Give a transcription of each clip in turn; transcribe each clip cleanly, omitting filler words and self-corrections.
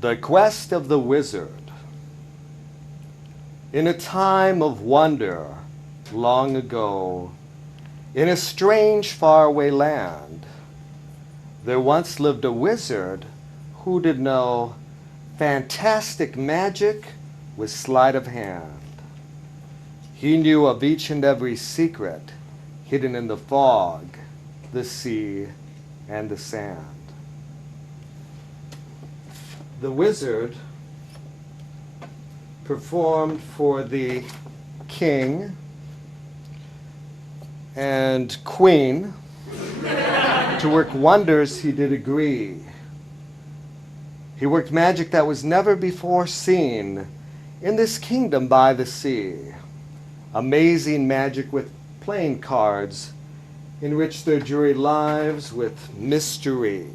The Quest of the Wizard. In a time of wonder, long ago, in a strange faraway land, there once lived a wizard who did know fantastic magic with sleight of hand. He knew of each and every secret hidden in the fog, the sea, and the sand. The wizard performed for the king and queen. To work wonders he did agree. He worked magic that was never before seen in this kingdom by the sea. Amazing magic with playing cards enriched their dreary lives with mystery.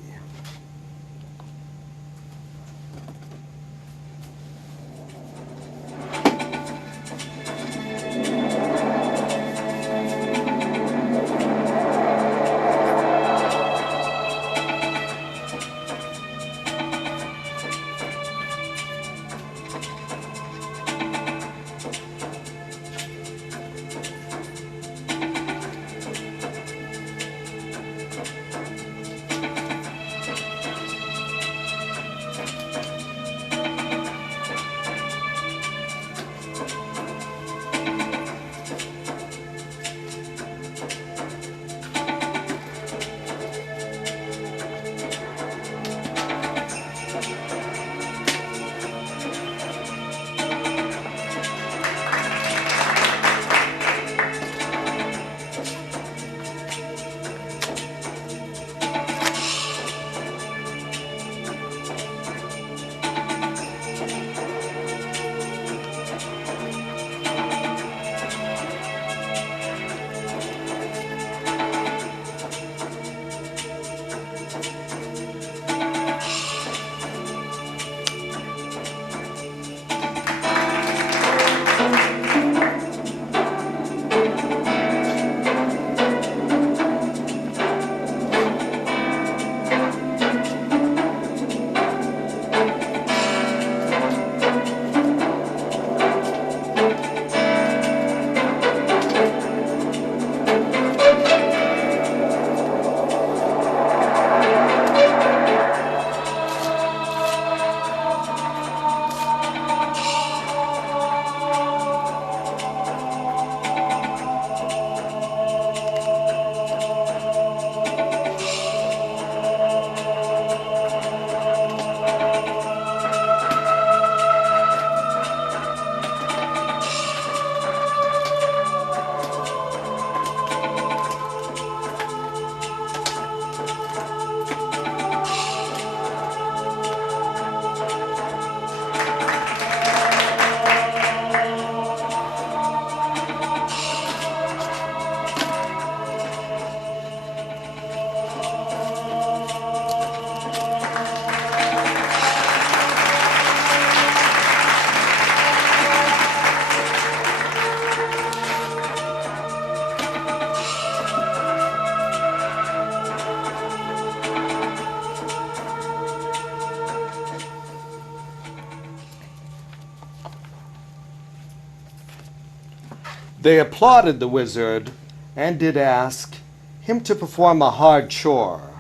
They applauded the wizard and did ask him to perform a hard chore.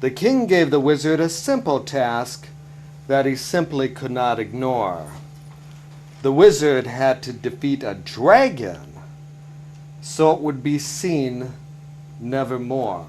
The king gave the wizard a simple task that he simply could not ignore. The wizard had to defeat a dragon so it would be seen nevermore.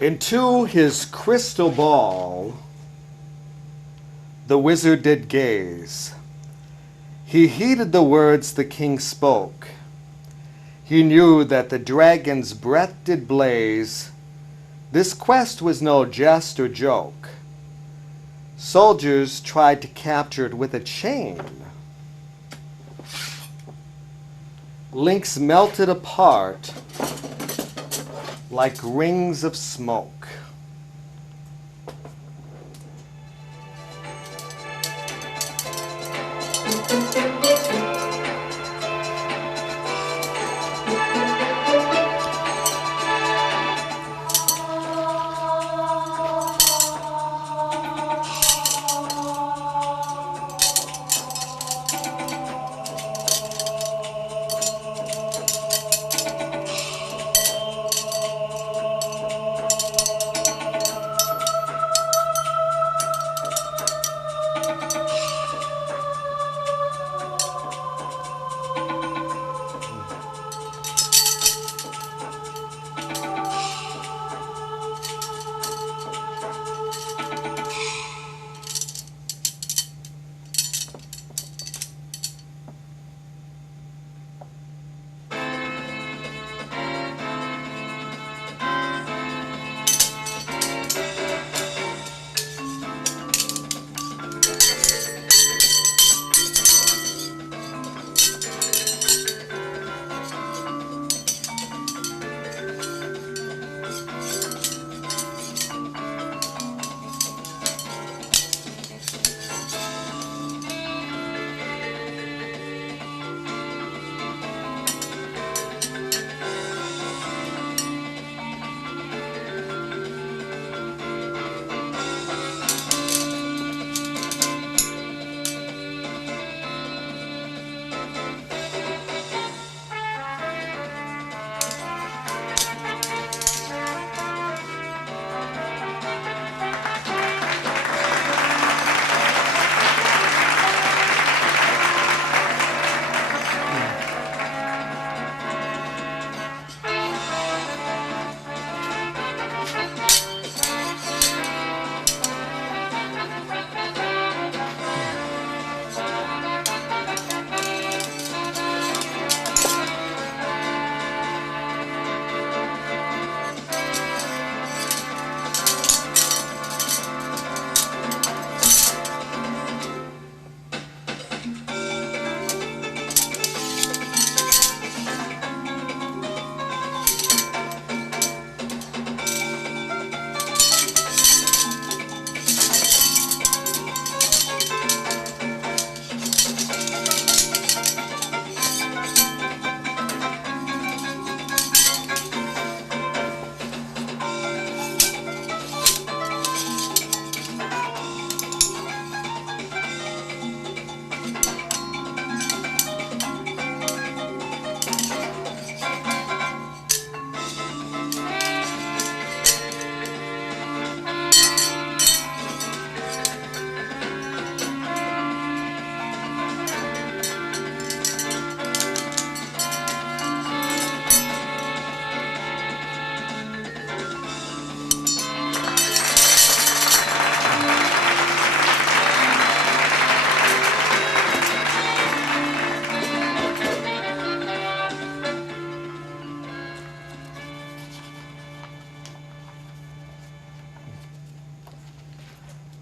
Into his crystal ball the wizard did gaze. He heeded the words the king spoke. He knew that the dragon's breath did blaze. This quest was no jest or joke. Soldiers tried to capture it with a chain. Links melted apart like rings of smoke.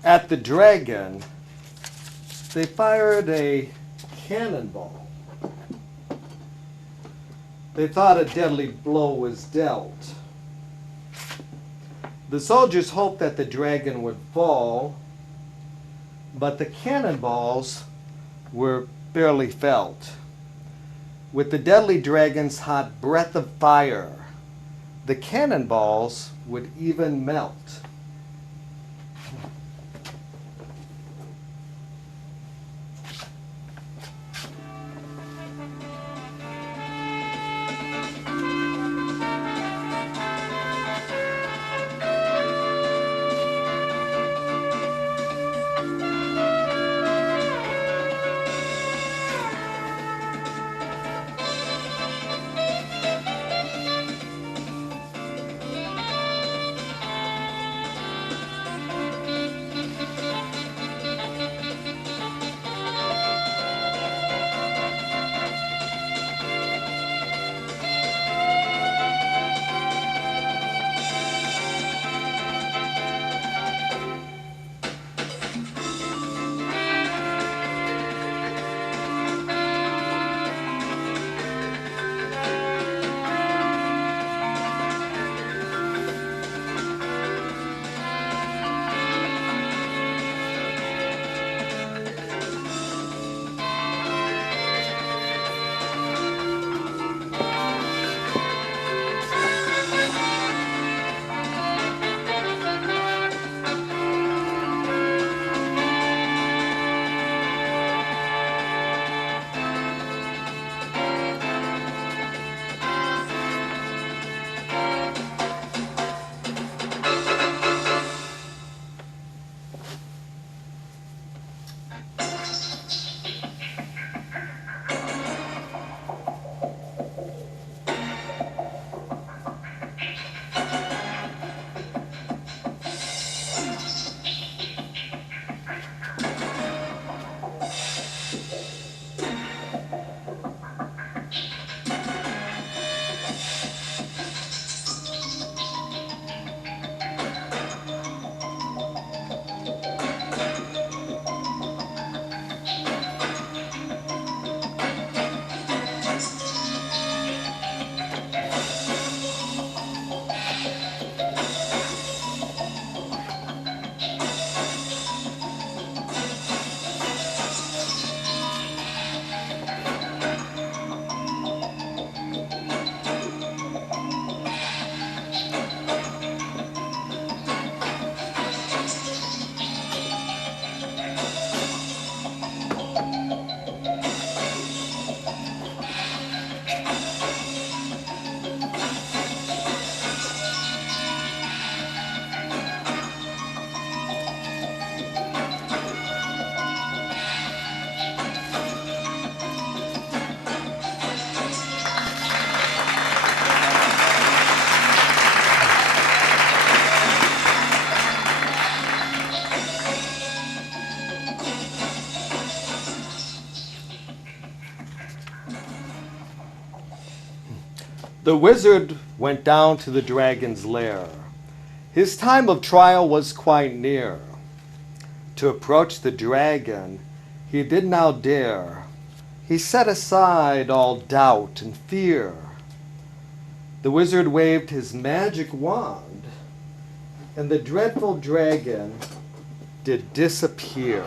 At the dragon, they fired a cannonball. They thought a deadly blow was dealt. The soldiers hoped that the dragon would fall, but the cannonballs were barely felt. With the deadly dragon's hot breath of fire, the cannonballs would even melt. The wizard went down to the dragon's lair. His time of trial was quite near. To approach the dragon he did now dare. He set aside all doubt and fear. The wizard waved his magic wand, and the dreadful dragon did disappear.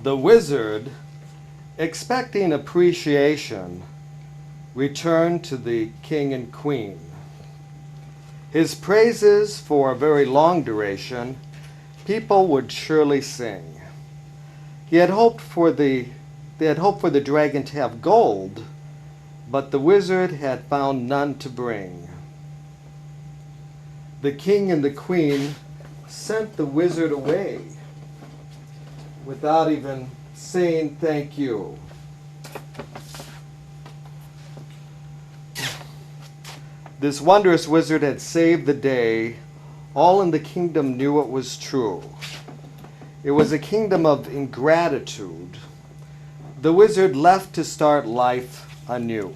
The wizard, expecting appreciation, returned to the king and queen. His praises for a very long duration people would surely sing. They had hoped for the dragon to have gold, but the wizard had found none to bring. The king and the queen sent the wizard away without even saying thank you. This wondrous wizard had saved the day. All in the kingdom knew it was true. It was a kingdom of ingratitude. The wizard left to start life anew.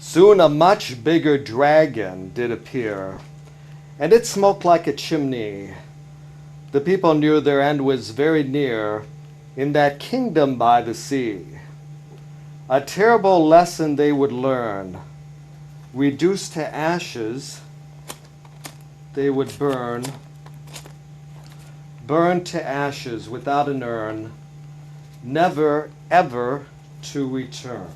Soon a much bigger dragon did appear, and it smoked like a chimney. The people knew their end was very near in that kingdom by the sea. A terrible lesson they would learn. Reduced to ashes, they would burn to ashes without an urn, never ever to return.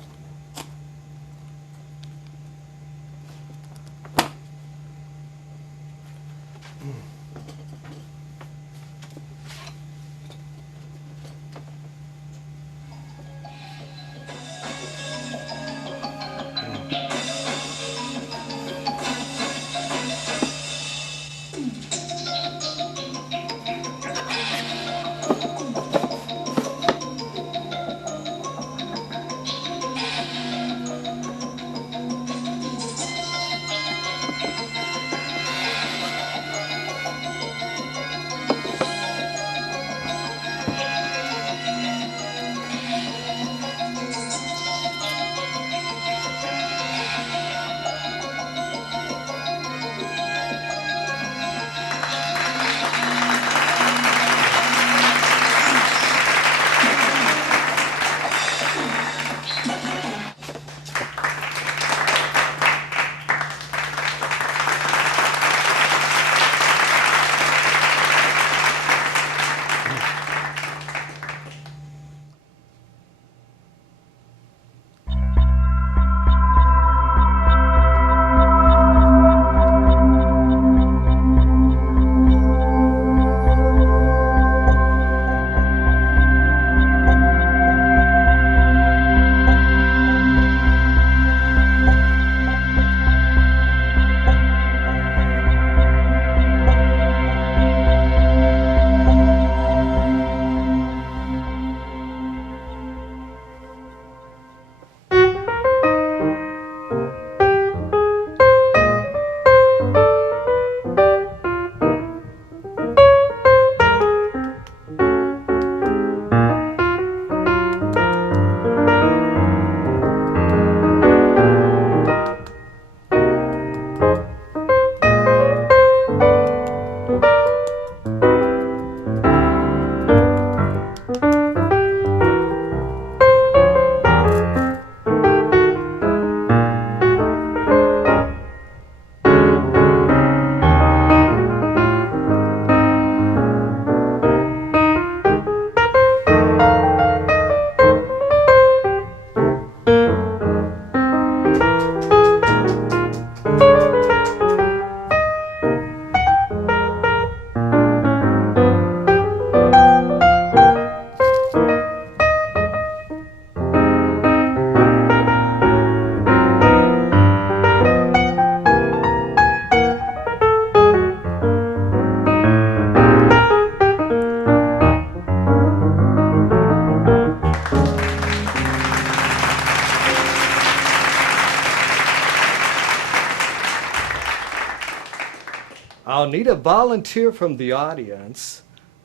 I'll need a volunteer from the audience.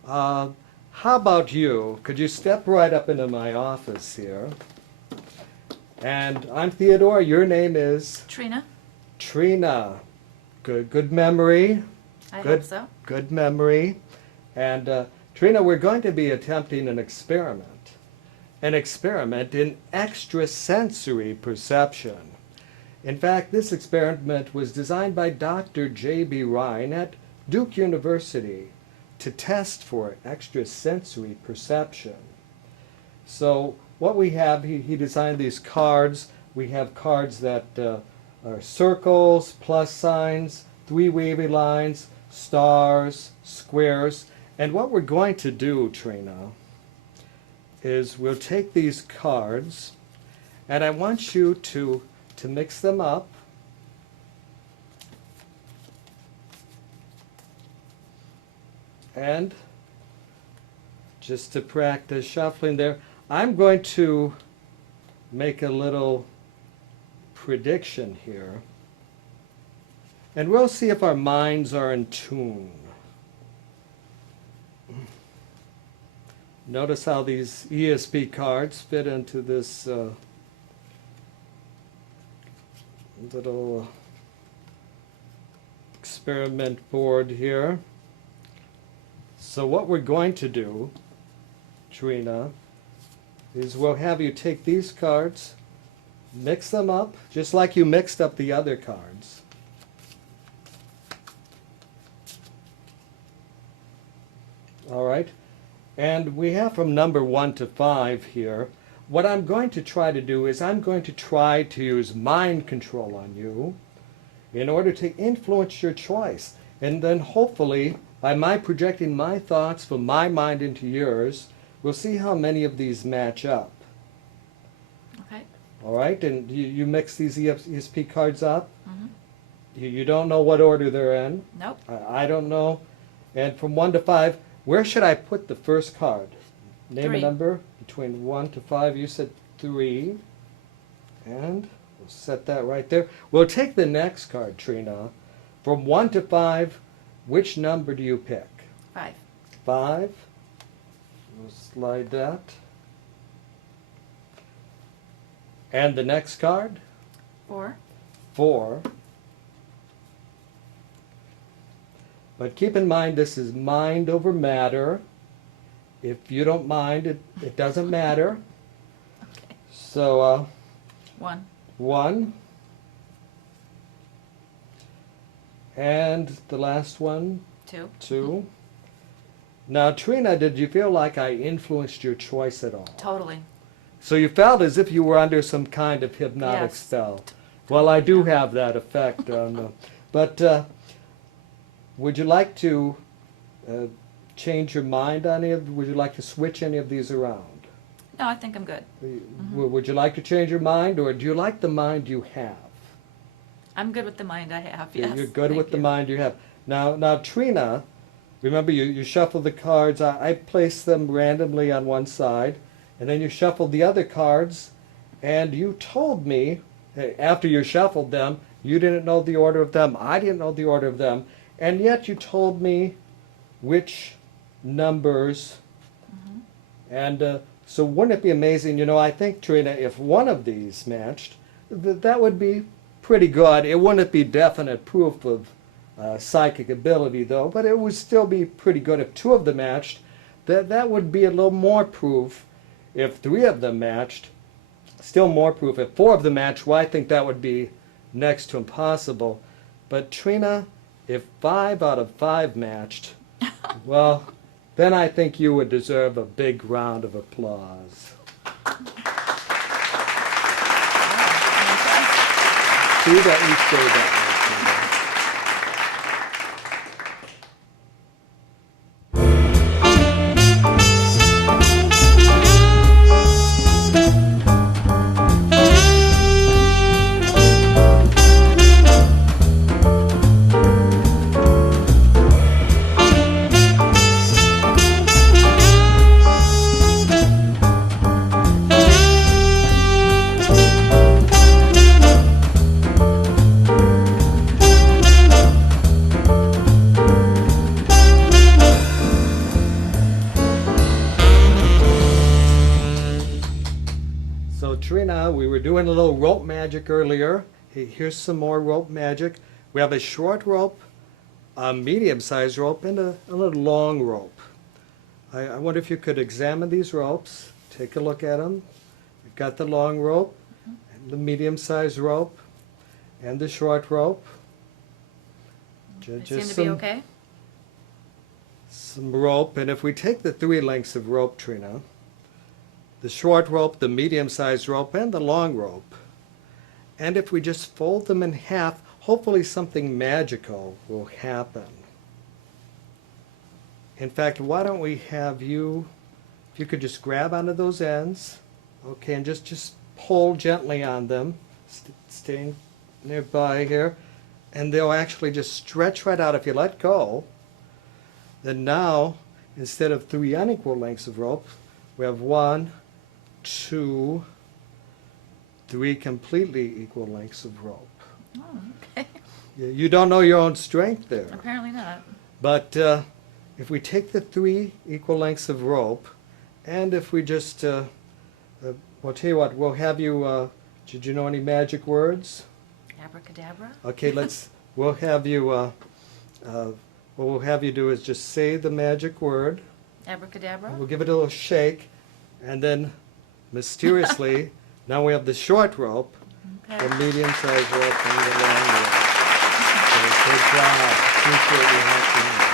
How about you? Could you step right up into my office here? And I'm Theodore. Your name is? Trina. Trina. Good memory. I hope so. Good memory. And Trina, we're going to be attempting an experiment. An experiment in extrasensory perception. In fact, this experiment was designed by Dr. J.B. Ryan at Duke University to test for extrasensory perception. So what we have, he designed these cards. We have cards that are circles, plus signs, three wavy lines, stars, squares. And what we're going to do, Trina, is we'll take these cards, and I want you to mix them up. And just to practice shuffling there, I'm going to make a little prediction here. And we'll see if our minds are in tune. Notice how these ESP cards fit into this little experiment board here. So what we're going to do, Trina, is we'll have you take these cards, mix them up, just like you mixed up the other cards. All right, and we have from number 1 to 5 here. What I'm going to try to do is I'm going to try to use mind control on you in order to influence your choice. And then hopefully, by my projecting my thoughts from my mind into yours, we'll see how many of these match up. Okay. All right, and you mix these ESP cards up. Mm-hmm. You don't know what order they're in. Nope. I don't know. And from 1 to 5, where should I put the first card? Name 3. a number between 1 to 5. You said 3. And we'll set that right there. We'll take the next card, Trina. From 1 to 5, which number do you pick? 5. 5. We'll slide that. And the next card? 4. 4. But keep in mind, this is mind over matter. If you don't mind, it doesn't matter. Okay. So, 1. 1. And the last one? 2. 2. Now, Trina, did you feel like I influenced your choice at all? Totally. So you felt as if you were under some kind of hypnotic Yes. spell. Well, I do have that effect on but would you like to change your mind on any of? Would you like to switch any of these around? No, I think I'm good. Would you like to change your mind, or do you like the mind you have? I'm good with the mind I have, yes. You're good Thank with the you. mind you have. Now, Trina, remember you shuffle the cards. I placed them randomly on one side, and then you shuffled the other cards, and you told me, after you shuffled them, you didn't know the order of them, I didn't know the order of them, and yet you told me which numbers, and so wouldn't it be amazing, I think, Trina, if one of these matched, that would be pretty good. It wouldn't be definite proof of psychic ability, though, but it would still be pretty good. If 2 of them matched, that would be a little more proof. If 3 of them matched, still more proof. If 4 of them matched, well, I think that would be next to impossible. But Trina, if 5 out of 5 matched, well, then I think you would deserve a big round of applause. see that you stay that way. So Trina, we were doing a little rope magic earlier. Here's some more rope magic. We have a short rope, a medium-sized rope, and a little long rope. I wonder if you could examine these ropes. Take a look at them. We've got the long rope, and the medium-sized rope, and the short rope. They seem to be okay. Some rope, and if we take the 3 lengths of rope, Trina, the short rope, the medium-sized rope, and the long rope, and if we just fold them in half, hopefully something magical will happen. In fact, why don't we have you, if you could just grab onto those ends, okay, and just pull gently on them, staying nearby here, and they'll actually just stretch right out if you let go. Then now, instead of 3 unequal lengths of rope, we have 1, 2, 3 completely equal lengths of rope. Oh, okay. You don't know your own strength there. Apparently not. But if we take the 3 equal lengths of rope, and if we just, well, tell you what, we'll have you, did you know any magic words? Abracadabra? Okay, we'll have you, what we'll have you do is just say the magic word. Abracadabra? We'll give it a little shake, and then mysteriously, now we have the short rope, Okay. the medium-sized rope, and the long rope. So good job. Appreciate you helping me.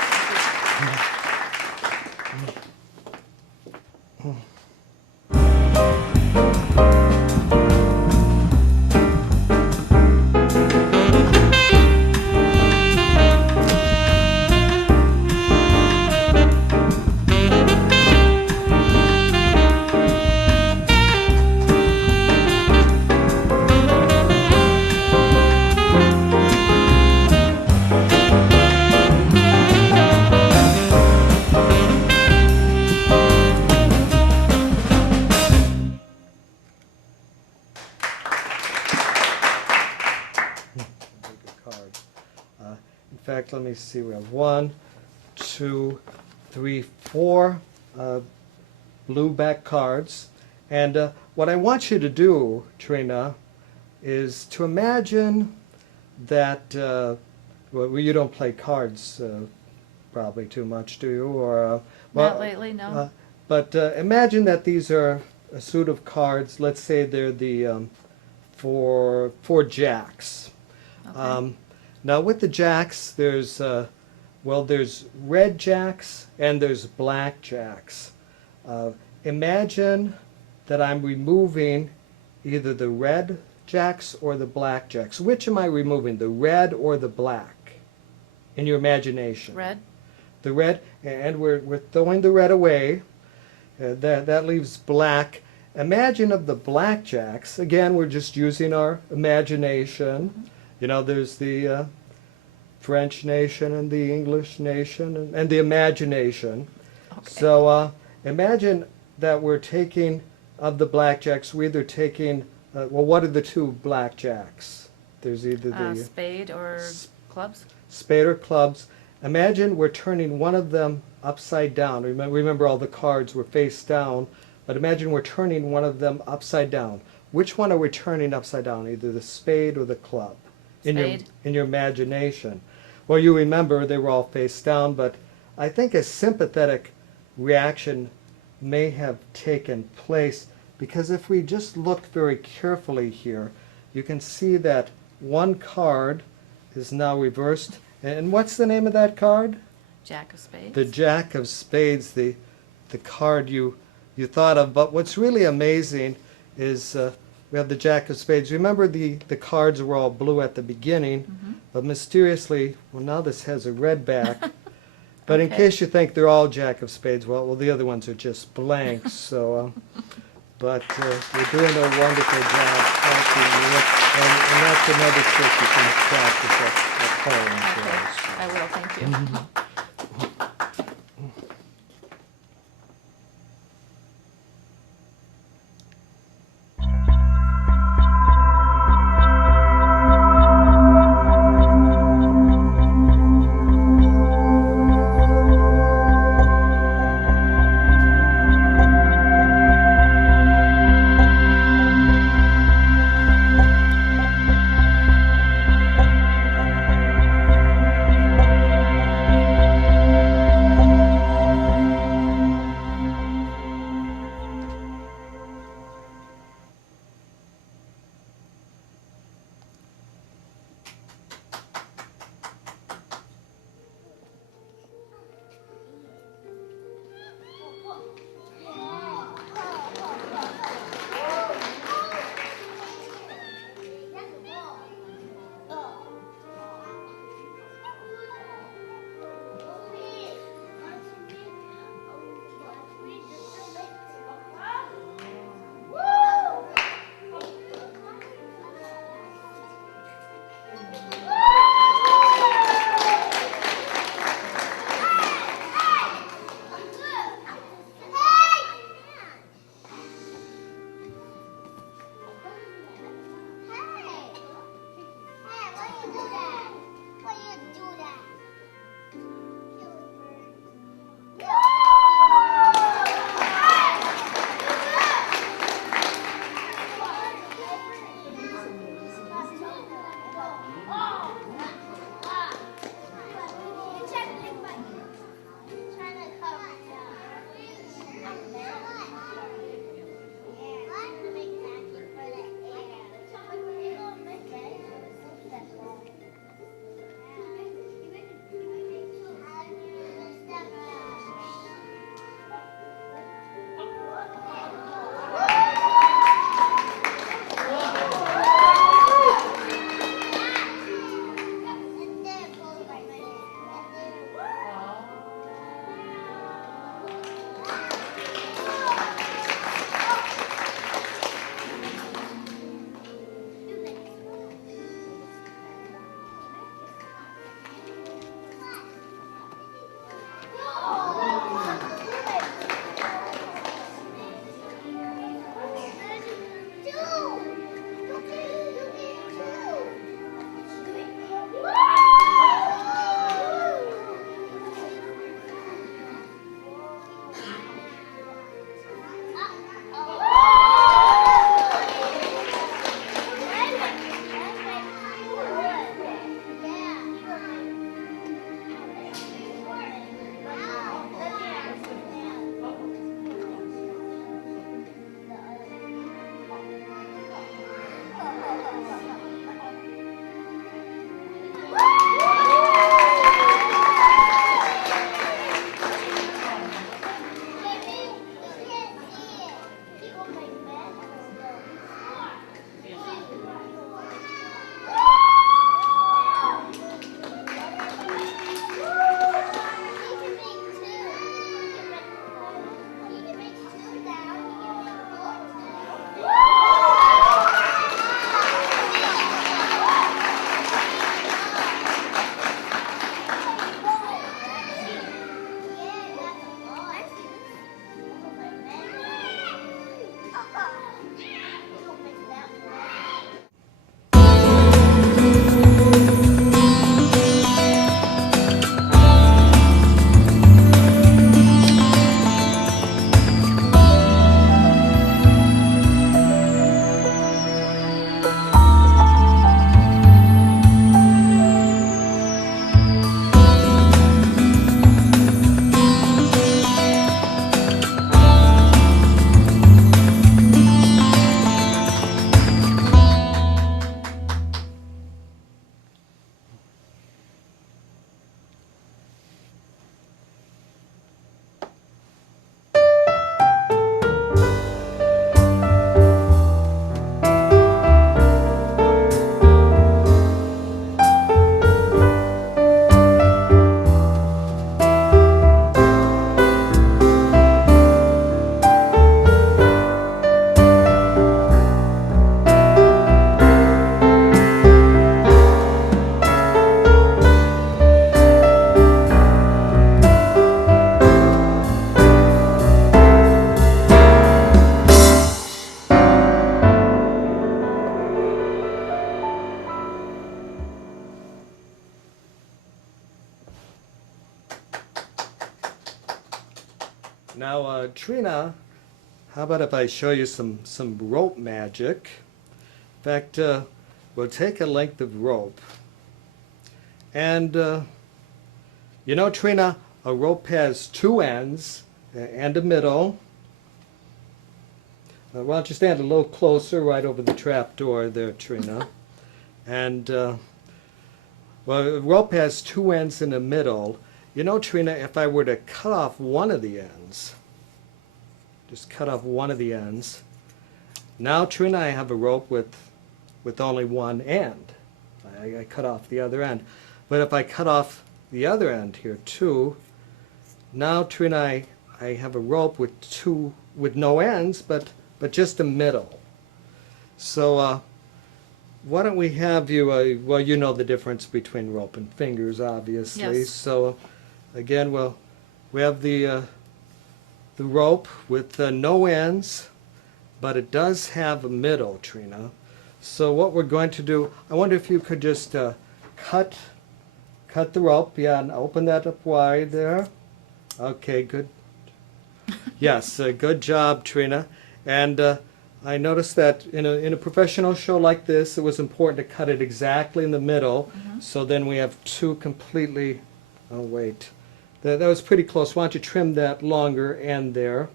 In fact, let me see, we have 1, 2, 3, 4 blue back cards. And what I want you to do, Trina, is to imagine that, well, you don't play cards probably too much, do you? Or Not lately, no. But imagine that these are a suit of cards. Let's say they're the four jacks. Okay. Now with the jacks, there's there's red jacks and there's black jacks. Imagine that I'm removing either the red jacks or the black jacks. Which am I removing, the red or the black? In your imagination. Red? The red, and we're throwing the red away. That leaves black. Imagine of the black jacks. Again, we're just using our imagination. Mm-hmm. You know, there's the French nation and the English nation and the imagination. Okay. So imagine that we're taking, of the blackjacks, we're either taking, well, what are the 2 blackjacks? There's either the spade or clubs? spade or clubs. Imagine we're turning one of them upside down. Remember all the cards were face down, but imagine we're turning one of them upside down. Which one are we turning upside down, either the spade or the club? Spade. In your imagination. Well, you remember they were all face down, but I think a sympathetic reaction may have taken place, because if we just look very carefully here, you can see that one card is now reversed. And what's the name of that card? Jack of spades. The Jack of Spades, the card you thought of. But what's really amazing is we have the Jack of Spades. Remember the cards were all blue at the beginning, but mysteriously, well, now this has a red back. But in Okay. case you think they're all Jack of Spades, well, the other ones are just blanks. So, but you're doing a wonderful job. Thank you. And that's another trick you can practice at home. Okay, I will, thank you. Now, Trina, how about if I show you some rope magic? In fact, we'll take a length of rope. And, you know, Trina, a rope has two ends and a middle. Why don't you stand a little closer right over the trap door there, Trina. And, well, a rope has two ends in the middle. You know, Trina, if I were to cut off one of the ends, just cut off one of the ends, now, Trina, I have a rope with only one end. I cut off the other end. But if I cut off the other end here, too, now, Trina, I have a rope with no ends, but just a middle. So, why don't we have you, well, you know the difference between rope and fingers, obviously. Yes. So, again, we have the rope with no ends, but it does have a middle, Trina. So what we're going to do, I wonder if you could just cut the rope, yeah, and open that up wide there. Okay, good. Yes, good job, Trina. And I noticed that in a professional show like this, it was important to cut it exactly in the middle. So then we have two completely, oh wait, that was pretty close. Why don't you trim that longer end there?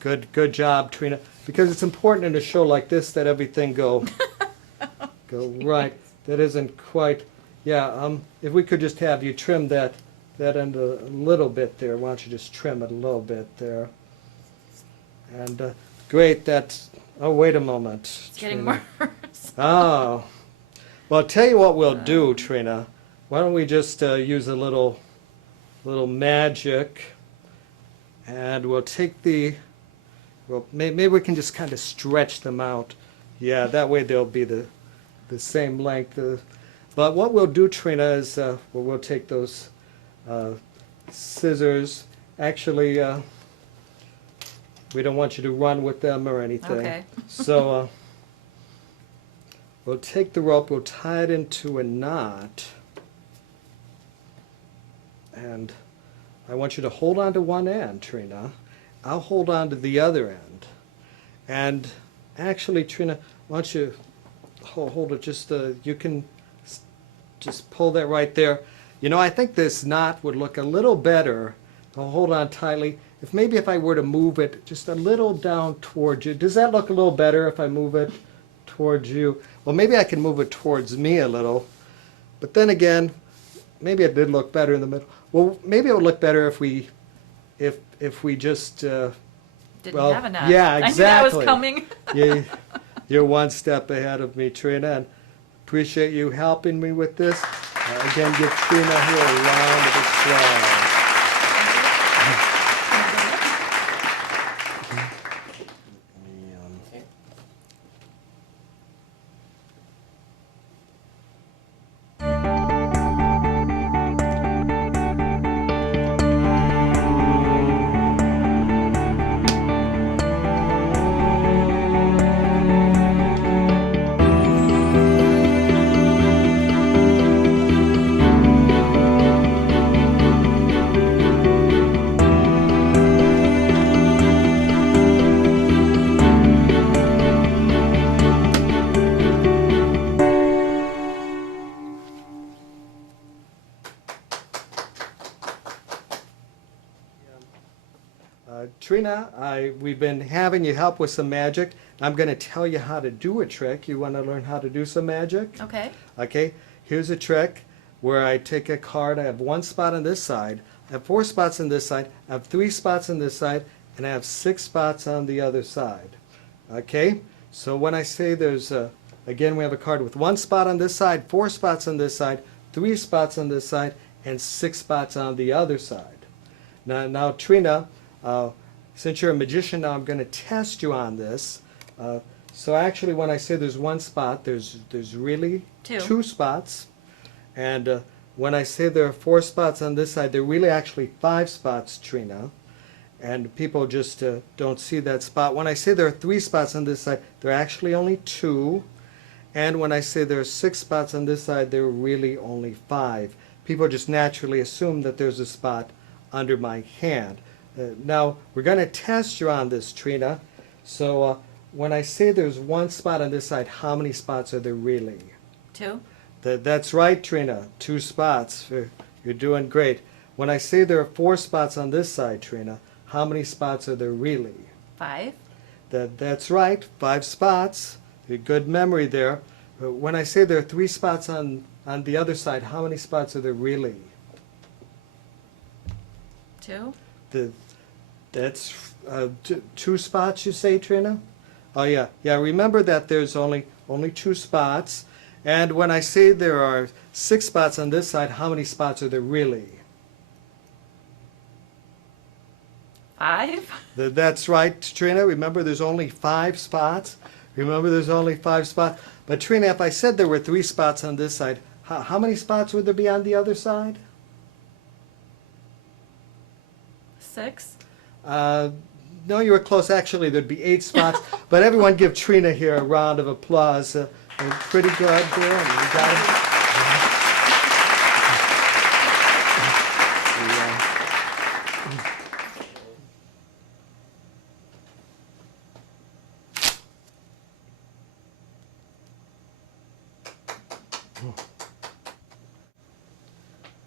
Good job, Trina. Because it's important in a show like this that everything go right. That isn't quite, yeah, if we could just have you trim that end a little bit there. Why don't you just trim it a little bit there? And great, that's, oh, wait a moment. It's getting Trina. worse. Oh. Well, I'll tell you what we'll do, Trina. Why don't we just use a little magic, and we'll take well, maybe we can just kind of stretch them out. Yeah, that way they'll be the same length. But what we'll do, Trina, is we'll take those scissors. Actually, we don't want you to run with them or anything. Okay. So we'll take the rope, we'll tie it into a knot, and I want you to hold on to one end, Trina. I'll hold on to the other end. And actually, Trina, why don't you hold it just, you can just pull that right there. You know, I think this knot would look a little better. I'll hold on tightly. If I were to move it just a little down towards you. Does that look a little better if I move it towards you? Well, maybe I can move it towards me a little. But then again, maybe it did look better in the middle. Well, maybe it would look better if we just Didn't well, have enough. yeah, I knew exactly. that was coming. You're one step ahead of me, Trina, and appreciate you helping me with this. Again, give Trina here a round of applause. Trina, we've been having you help with some magic. I'm going to tell you how to do a trick. You want to learn how to do some magic? Okay. Okay, here's a trick where I take a card. I have one spot on this side. I have 4 spots on this side. I have 3 spots on this side. And I have 6 spots on the other side. Okay, so when I say there's, again, we have a card with 1 spot on this side, 4 spots on this side, 3 spots on this side, and 6 spots on the other side. Now Trina, since you're a magician now, I'm going to test you on this. So actually, when I say there's 1 spot, there's really 2 spots. And when I say there are 4 spots on this side, there are really actually 5 spots, Trina. And people just don't see that spot. When I say there are 3 spots on this side, there are actually only 2. And when I say there are 6 spots on this side, there are really only 5. People just naturally assume that there's a spot under my hand. Now, we're going to test you on this, Trina. So when I say there's one spot on this side, how many spots are there really? 2, That's right, Trina. 2 spots. You're doing great. When I say there are 4 spots on this side, Trina, how many spots are there really? 5, That's right, 5 spots. Good memory there. When I say there are 3 spots on the other side, how many spots are there really? 2, That's 2 spots, you say, Trina? Oh yeah, yeah. Remember that there's only 2 spots. And when I say there are 6 spots on this side, how many spots are there really? 5, That's right, Trina. Remember, there's only 5 spots. Remember, there's only 5 spots. But Trina, if I said there were 3 spots on this side, how many spots would there be on the other side? 6, No, you were close. Actually, there'd be 8 spots. But everyone give Trina here a round of applause. Pretty good there. And you got it.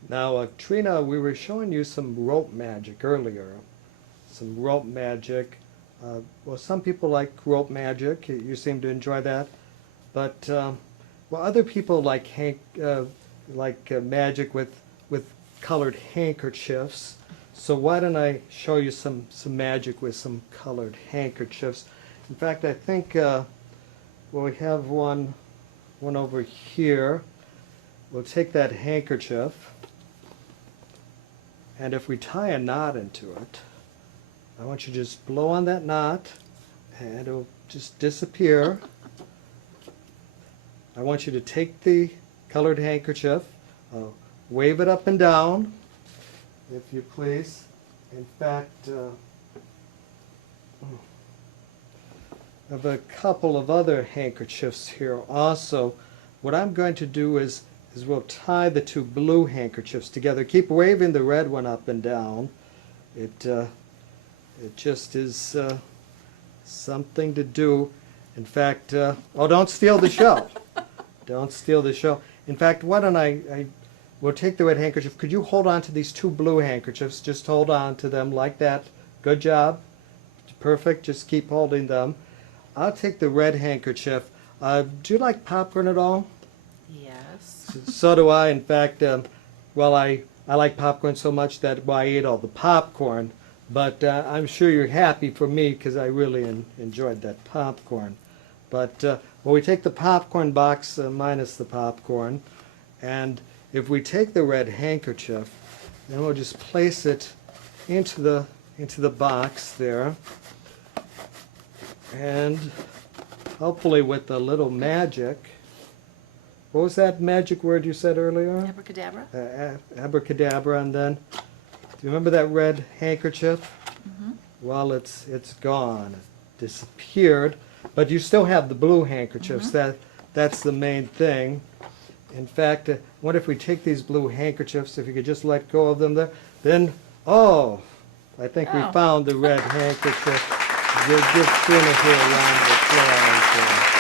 Now, Trina, we were showing you some rope magic earlier. Some rope magic. Well, some people like rope magic. You seem to enjoy that. But well, other people like magic with colored handkerchiefs. So why don't I show you some magic with some colored handkerchiefs? In fact, I think well, we have one over here. We'll take that handkerchief, and if we tie a knot into it, I want you to just blow on that knot, and it'll just disappear. I want you to take the colored handkerchief, wave it up and down, if you please. In fact, I have a couple of other handkerchiefs here also. What I'm going to do is we'll tie the 2 blue handkerchiefs together. Keep waving the red one up and down. It just is something to do. In fact, oh, don't steal the show. Don't steal the show. In fact, why don't we'll take the red handkerchief. Could you hold on to these 2 blue handkerchiefs? Just hold on to them like that. Good job. Perfect. Just keep holding them. I'll take the red handkerchief. Do you like popcorn at all? yes. So do I. In fact, well, I like popcorn so much that I ate all the popcorn. But I'm sure you're happy for me because I really enjoyed that popcorn. But well, we take the popcorn box minus the popcorn, and if we take the red handkerchief, then we'll just place it into the box there, and hopefully with a little magic. What was that magic word you said earlier? Abracadabra. Abracadabra, and then, do you remember that red handkerchief? Mm-hmm. Well, it's gone. It disappeared, but you still have the blue handkerchiefs. Mm-hmm. That's the main thing. In fact, what if we take these blue handkerchiefs, if you could just let go of them there, then, oh, I think we found the red handkerchief. Give Trina here a round of applause.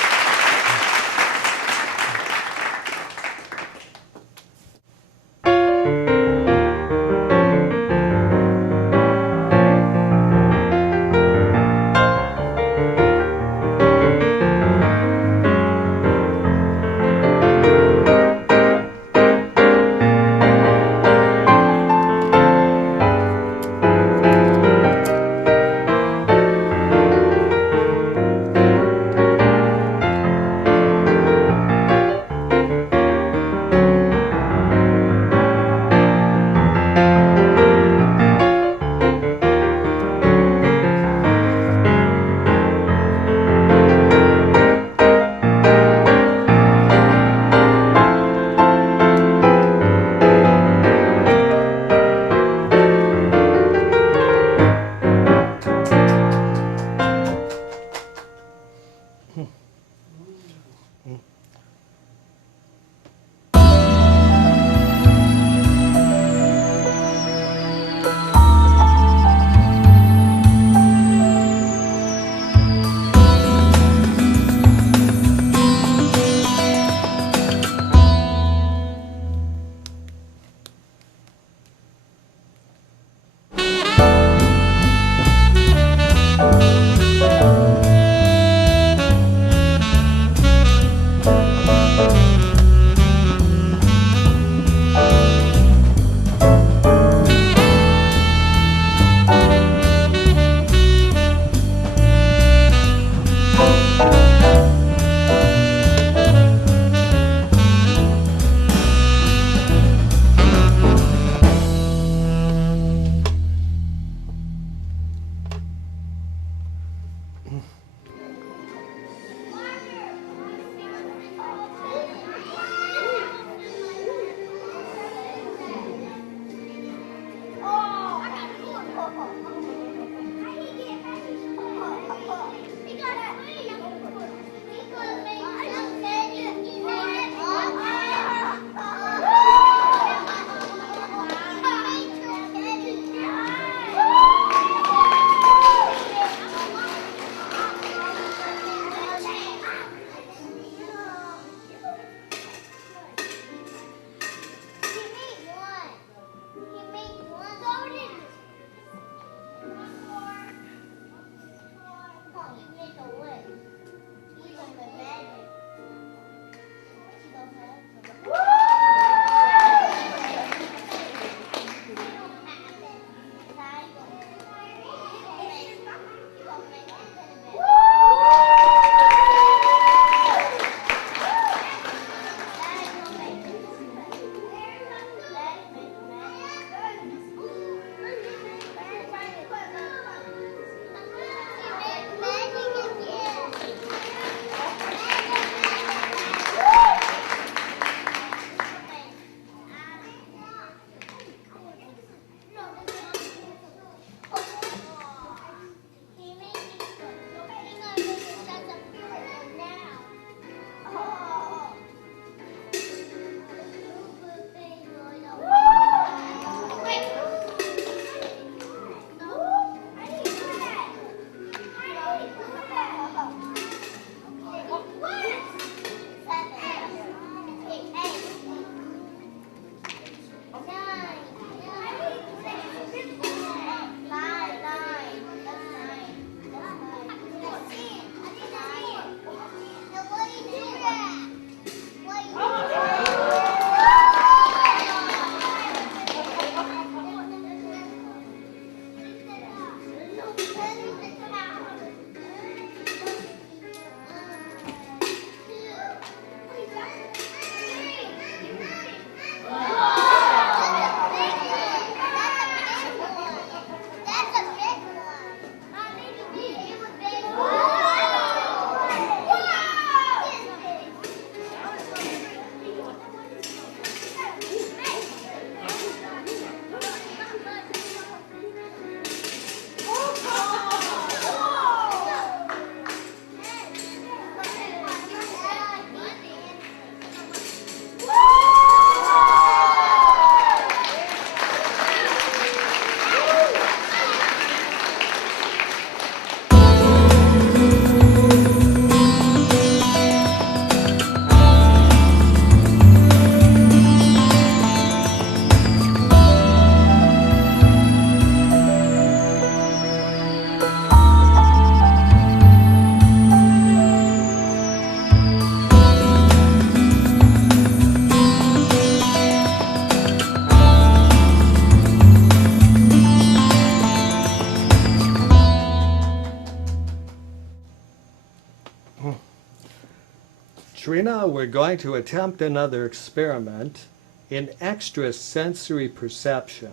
Trina, we're going to attempt another experiment in extrasensory perception.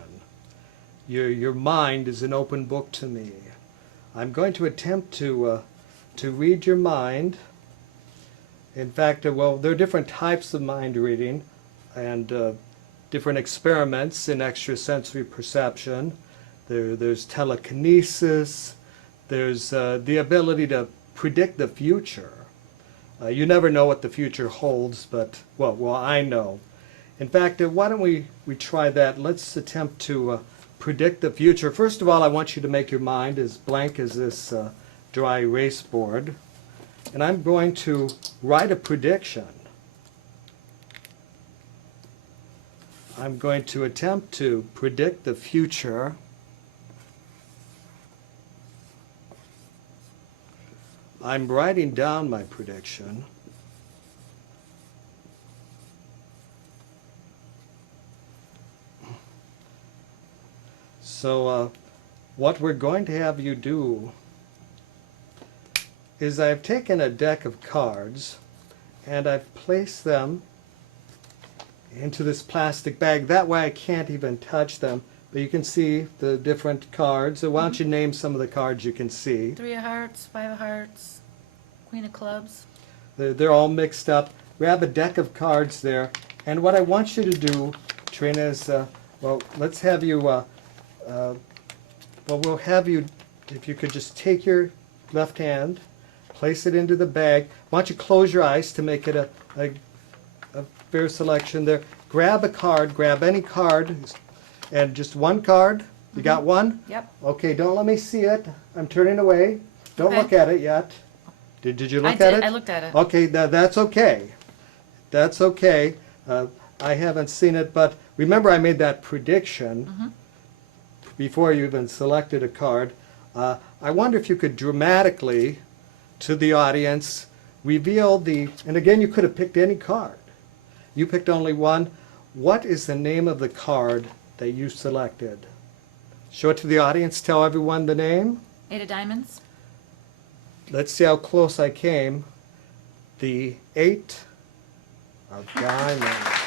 Your mind is an open book to me. I'm going to attempt to read your mind. In fact, well, there are different types of mind reading and different experiments in extrasensory perception. There's telekinesis. There's the ability to predict the future. You never know what the future holds, but, well, I know. In fact, why don't we try that? Let's attempt to predict the future. First of all, I want you to make your mind as blank as this dry erase board. And I'm going to write a prediction. I'm going to attempt to predict the future. I'm writing down my prediction. So what we're going to have you do is I've taken a deck of cards and I've placed them into this plastic bag. That way I can't even touch them. But you can see the different cards. So why don't you name some of the cards you can see? 3 of hearts, 5 of hearts, Queen of clubs. They're all mixed up. We have a deck of cards there. And what I want you to do, Trina, is, well, let's have you, well, we'll have you, if you could just take your left hand, place it into the bag. Why don't you close your eyes to make it a fair selection there. Grab a card, grab any card, and just one card. You got one? Yep. Okay, don't let me see it. I'm turning away. Don't Okay. look at it yet. Did you look I at did. it? I looked at it. Okay, that's okay. That's okay. I haven't seen it, but remember I made that prediction before you even selected a card. I wonder if you could dramatically, to the audience, reveal the, and again you could have picked any card. You picked only one. What is the name of the card that you selected? Show it to the audience, tell everyone the name. 8 of diamonds. Let's see how close I came. The 8 of diamonds.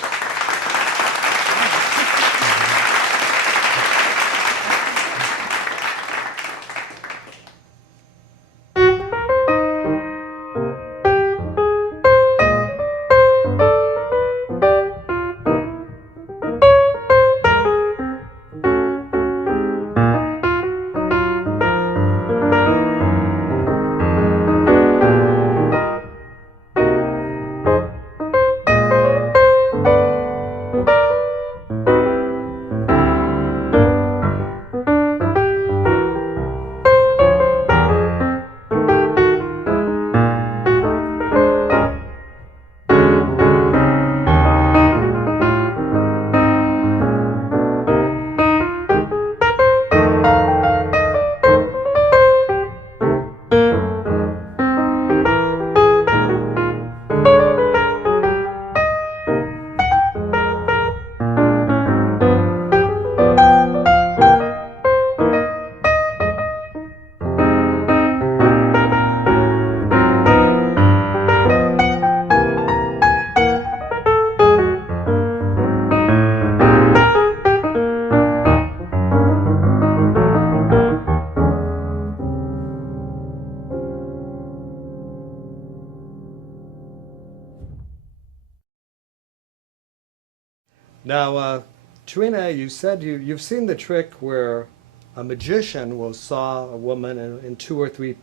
Now, Trina, you said you've seen the trick where a magician will saw a woman in 2 or 3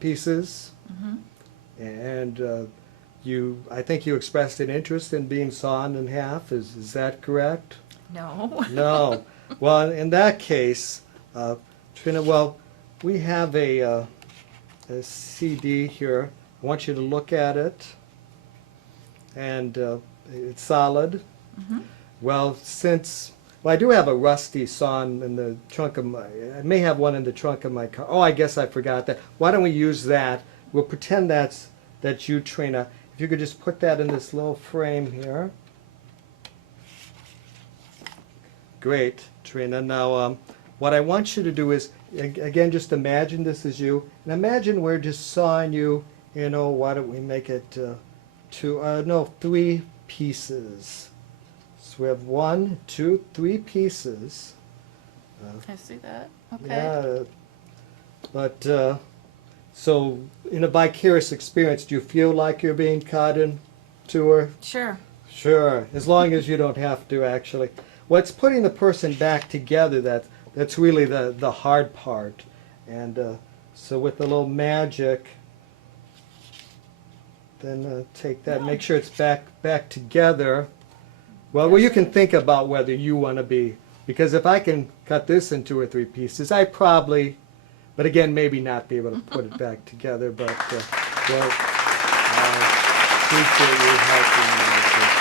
pieces, and I think you expressed an interest in being sawn in half. Is that correct? No. No. Well, in that case, Trina, well, we have a CD here. I want you to look at it, and it's solid. Well, I do have a rusty sawn in the trunk of I may have one in the trunk of my car. Oh, I guess I forgot that. Why don't we use that? We'll pretend that's you, Trina. If you could just put that in this little frame here. Great, Trina. Now, what I want you to do is, again, just imagine this is you. And imagine we're just sawing you, why don't we make it three pieces. So we have 1, 2, 3 pieces. I see that. Okay. Yeah, but so in a vicarious experience, do you feel like you're being caught into her? Sure. Sure, as long as you don't have to actually. What's putting the person back together that's really the hard part. And so with a little magic, then take that, make sure it's back together. Well, you can think about whether you want to be, because if I can cut this in 2 or 3 pieces, I probably, but again, maybe not be able to put it back together. But well, I appreciate you helping me with this.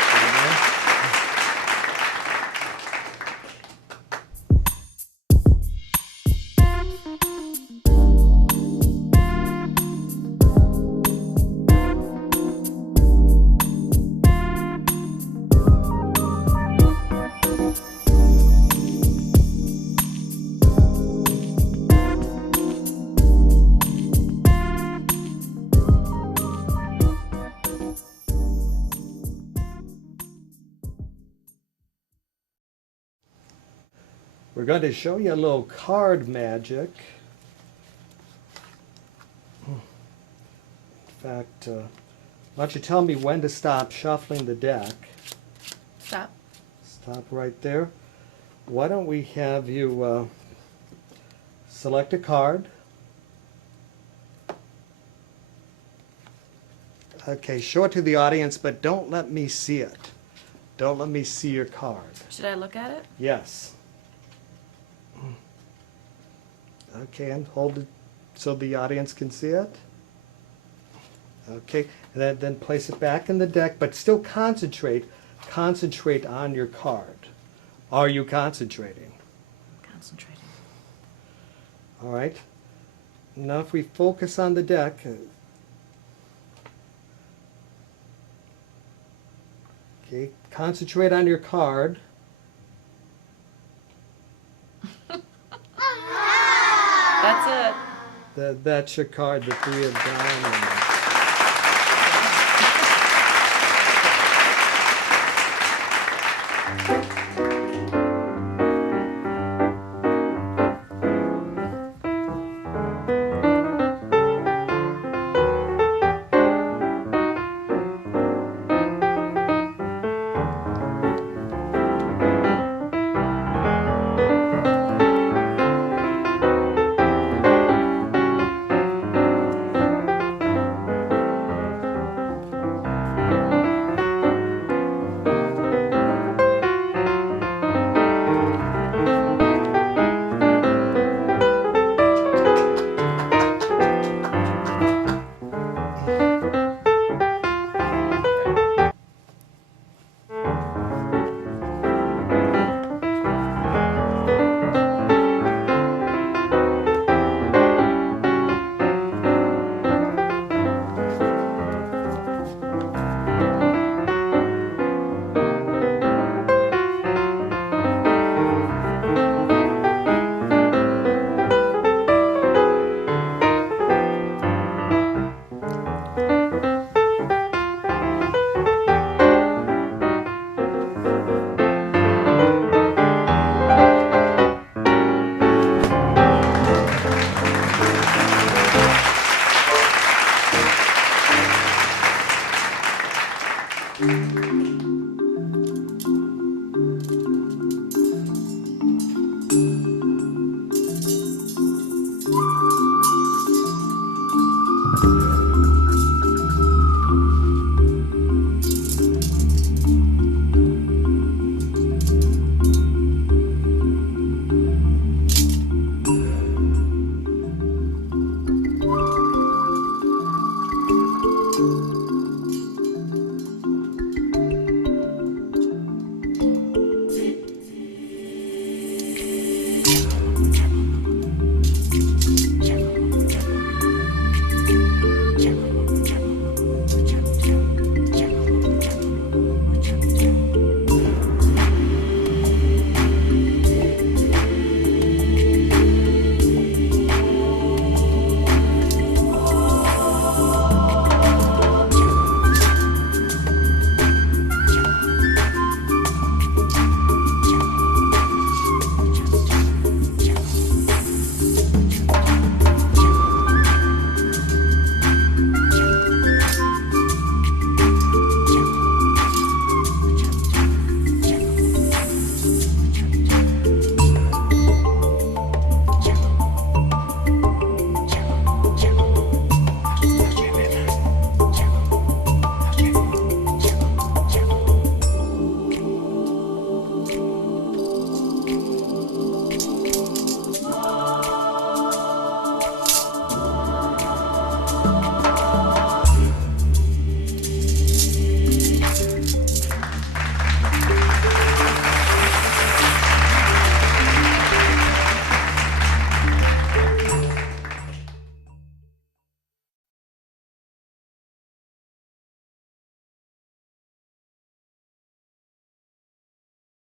We're going to show you a little card magic. In fact, why don't you tell me when to stop shuffling the deck? Stop. Stop right there. Why don't we have you select a card. Okay, show it to the audience, but don't let me see it. Don't let me see your card. Should I look at it? Yes. Okay, and hold it so the audience can see it. Okay, and then place it back in the deck, but still concentrate on your card. Are you concentrating? Concentrating. All right. Now if we focus on the deck, okay, concentrate on your card. That's it. That's your card, the 3 of diamonds.